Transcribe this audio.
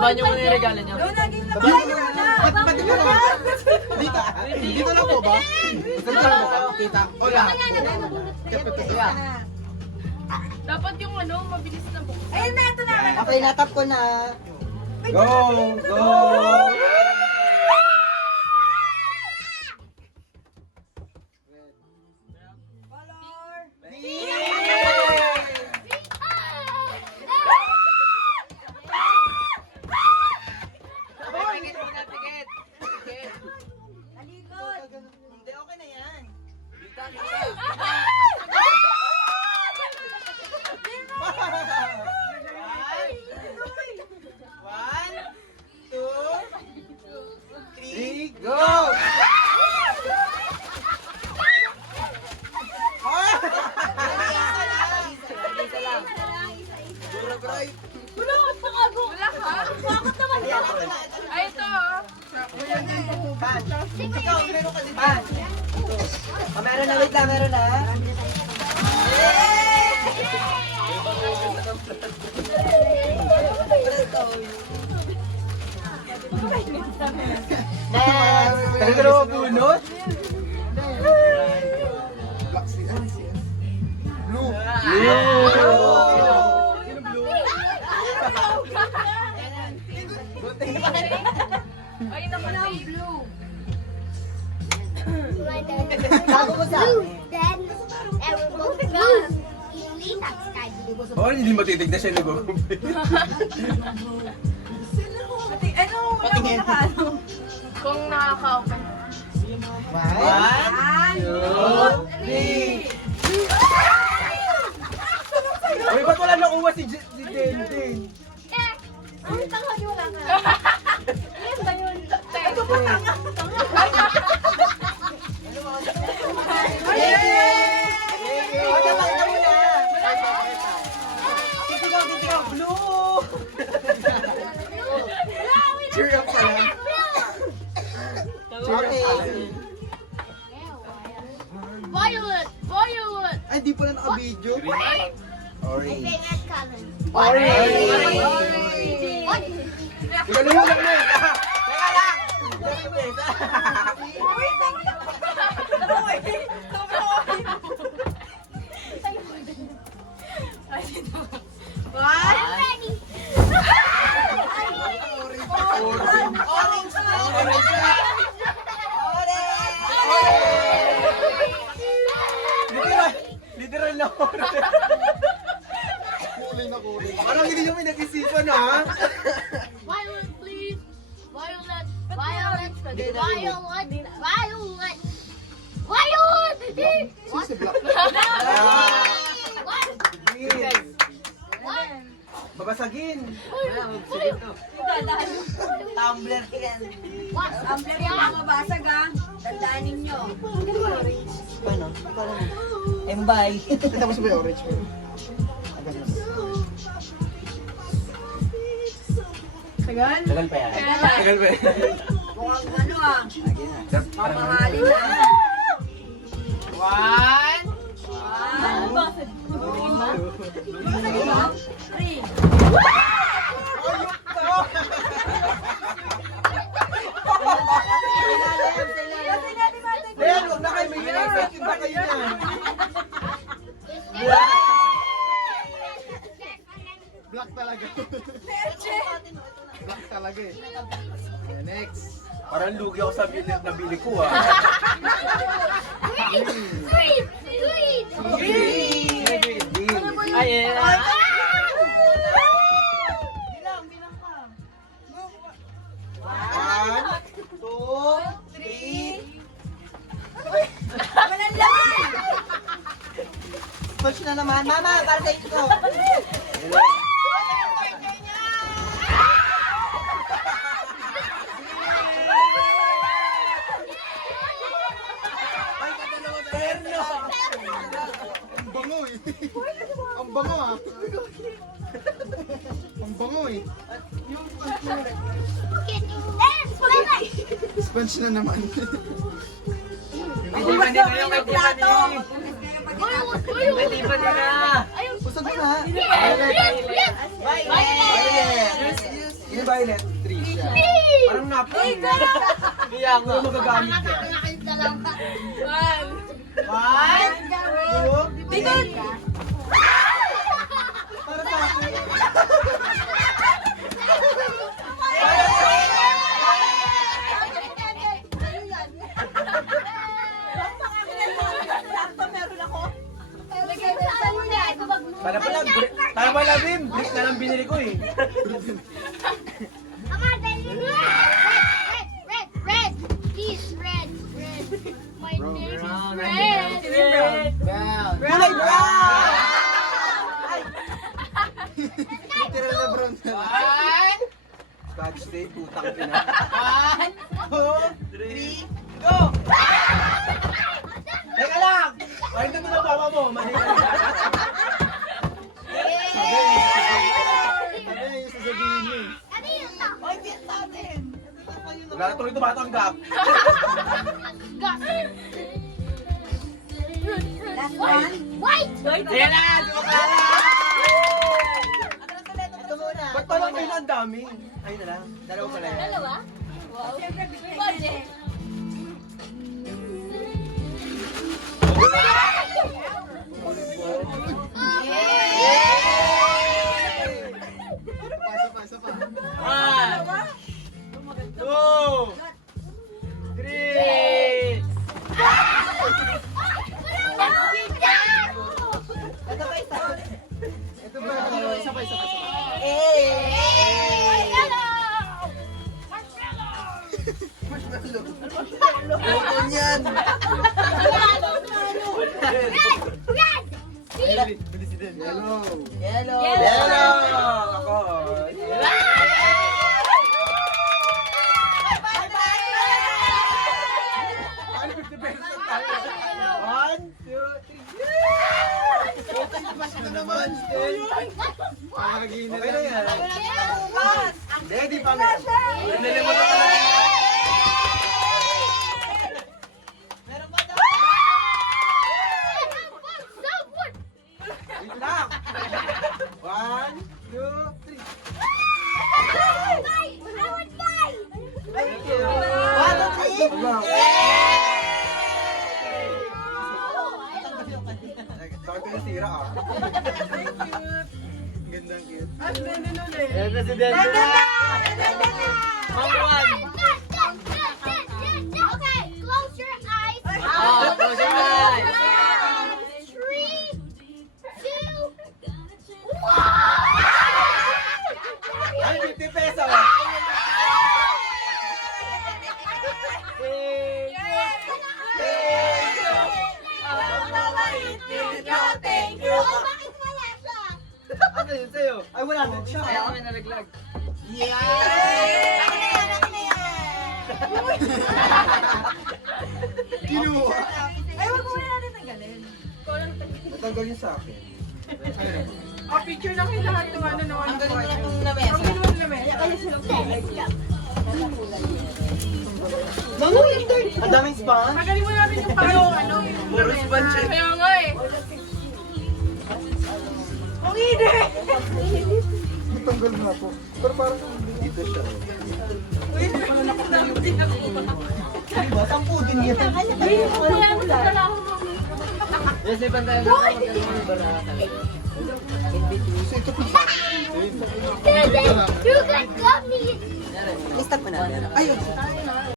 Baba niyo muna yung regalo niyo. Dito lang po ba? Dito lang po ba? Kita. Hola. Dapat yung ano, mabilis na bukas. Ayun na, ito na. Okay, natap ko na. Go! Go! Hindi, okay na yan. One, two, three, Go! Wala ka? Bakit naman ka? Ay, ito. Ikaw, meron ka dito. Meron na, wait lang, meron na. Talaga na mabunot? Blue. Ay, naman blue. Bago ko sa Then, I will go blue. Hindi na sky blue. Oh, hindi matitig na siya nag-umpay. patingin. Kung nakaka-open. One, two, three. Uy, ba't wala nakuha si Dendin? Eh, ang tanga nyo lang ha. Yan ba yun? Ito pa tanga. Cheer up ka lang. Okay. Violet! Violet! Ay, di pala naka-video. My Orange. favorite color. Orange. What? Ikaw na muna na. Teka lang. I'm ready. Orange. Literal na orange. Parang hindi nyo pinag-isipan, ha? Violet, please. Violet. Violet. Violet. Violet. Violet! What? What? Yes. What? Babasagin. Tumbler yan. What? Tumbler yung mababasag ha. Tandaanin nyo. Paano? Paano? Embay. Tapos ba yung orange mo? Tagal? Tagal pa yan. Tagal pa yan. Mukhang ano ah. Mamahalin na. One. Three. Ayan, huwag na kayo. May excited ba kayo na? Black talaga. Black talaga eh. Okay, next. Parang lugi ako sa nabili ko, ha? Sweet! Sweet! Ayan. One, two, three. Walang laman! Push na naman. Mama, para sa ito. Ang bango eh. Ang bango ah. Ang bango eh. Sponge na naman. Hindi pa nila yung may plato. Hindi pa nila. Pusog na. Yes! Yes! Yes. Si Violet, 3 siya. Parang napkin. Kaya Pero magagamit ka. One. 1, 2, 3. Para sa akin. Tama pala din. Brick na lang binili ko eh. Come on, baby. Red. Please, red. My name is Red. Kulay brown! Literal na brown na. Scotch tape, putang ina. 1, 2, 3, go! Teka lang! Bakit na ito baba mo? Mali ka. Ano yun to? Wala na tuloy ito matanggap. Last one. White. Ayan na! Sumakala! Ba't parang kayo na ang dami? Ayun na lang. Dalawa pala yan. Dalawa? Wow. Budget. One, 2, 3. Ito ba? Isa pa. Bukon yan! Yellow! Yellow! Ako! Ano 50 pesos tayo? 1, 2, 3. Okay naman, Stel. Okay na yan. Ready pa nga. Nalimutan ka na. Wait lang. 1, 2, 3. Thank you. 1, 2, 3. Sakit ko nasira ah. Gandang cute. Ayan, Presidente na! Okay, close your eyes. Oh, close your eyes. 3, 2, 1. Ay, 50 pesos. Thank you! Bakit wala siya? Ano yun sa'yo? Ay, wala na siya. Kaya kami nalaglag. Kinuha. Ay, wag mo na natin tanggalin. Natanggal yun sa akin. Picture lang yung lahat ng ano naman. Ang galing mo na itong lamesa. Ang galing mo ng lamesa. Kaya sila Ang daming sponge. Magaling mo namin yung parang ano. Puro sponge eh. Kaya nga eh. Ang ide! Natanggal na po. Pero parang dito siya. Diba? 10 din yan. Kaya mo sa dalawa mo. Yes, may pantay na ako. Magaling mo yung barata. You can cut me. Stop mo na. Ayun.